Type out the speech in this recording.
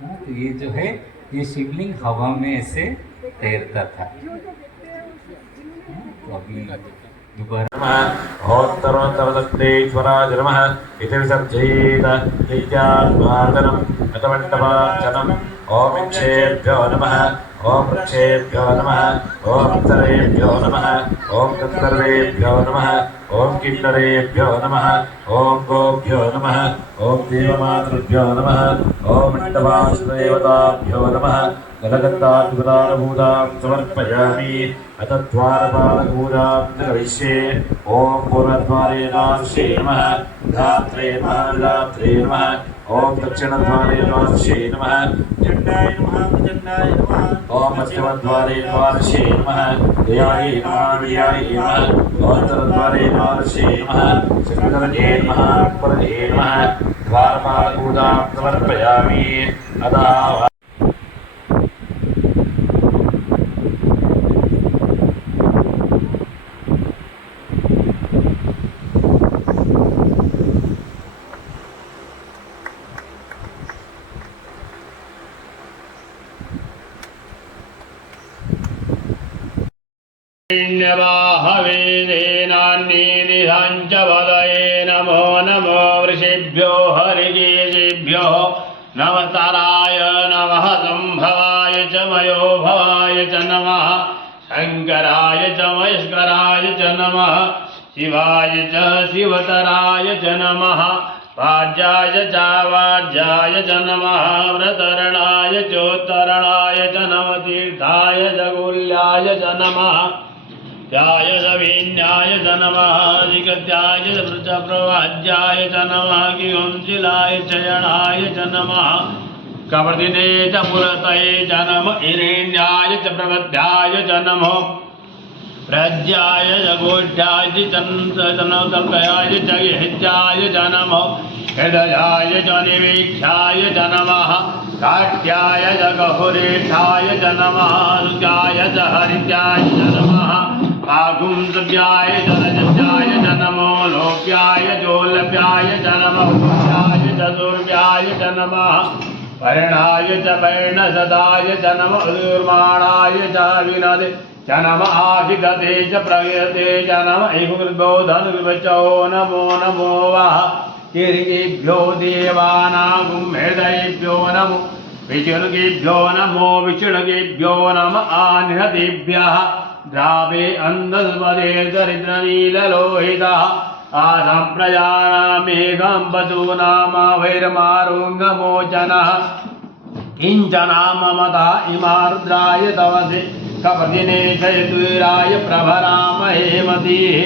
तो ये जो है ये शिवलिंग हवा में ऐसे तैरता था। तो अभी दोबारा होत्तरोत्तरदत्तेश्वराय नमः इति विसर्जयेत् नित्यात्मार्दनम् अतमण्डपार्चनम् ॐ इच्छेभ्यो नमः ॐ वृक्षेभ्यो नमः ॐ उत्तरेभ्यो नमः ॐ गन्धर्वेभ्यो नमः ॐ किन्नरेभ्यो नमः ॐ गोभ्यो नमः ॐ देवमातृभ्यो नमः ॐ मण्डपाश्वदेवताभ्यो नमः गलगन्धाद्भुतानुभूतां समर्पयामि अथ द्वारपालपूजां करिष्ये ॐ पूर्वद्वारे द्वादशे नमः धात्रे नमः विधात्रे नमः ॐ दक्षिणद्वारे द्वादशे नमः चण्डाय नमः प्रचण्डाय नमः ॐ पश्चिमद्वारे द्वादशे नमः दयायै नमः वियायै नमः उत्तरद्वारे द्वादशे नमः शङ्करये नमः परये नमः द्वारपालपूजां समर्पयामि अतः ण्यवाहवेदेनान्येनिधाञ्च वदये नमो नमो वृषेभ्यो हरिकेशेभ्यो नमस्तराय नमः सम्भवाय च मयो भवाय च नमः शङ्कराय च महेश्वराय च नमः शिवाय च शिवतराय च नमः वाज्याय च वाज्याय च नमः व्रतरणाय चोत्तरणाय च नमः तीर्थाय च गुल्याय च नमः ध्याय सविन्याय च नमः जिगत्याय च प्रवाज्याय च नमः किंशिलाय च यणाय च नमः कवर्दिने च पुरतये च नमः हिरण्याय च प्रवध्याय च नमः प्रज्याय च गोढ्याय च तल्कयाय च हित्याय च नमः हृदयाय च निवीक्षाय च नमः काट्याय च गहुरेठाय च नमः रुचाय च हरित्याय च नमः आगुंसव्याय च रजस्याय च नमो लोप्याय चोल्लप्याय च नमः पूज्याय च दुर्व्याय च नमः वर्णाय च वर्णसदाय च नमः दुर्माणाय च विनदे च नमः आहिदते च प्रयते च नमः ऐहुर्बोधनुर्वचो नमो नमो वः कीर्तिभ्यो देवानागुं हृदयेभ्यो नमो विचुर्गेभ्यो नमो विचुर्गेभ्यो नमः आनिहतेभ्यः द्रावे अन्धस्पदे दरिद्रनीललोहितः आसम्प्रजानामेघं वधूनामावैर्मारुङ्गमोचनः किञ्चनाममता इमारुद्राय तवसे कपदिने चतुराय प्रभरामहेमतिः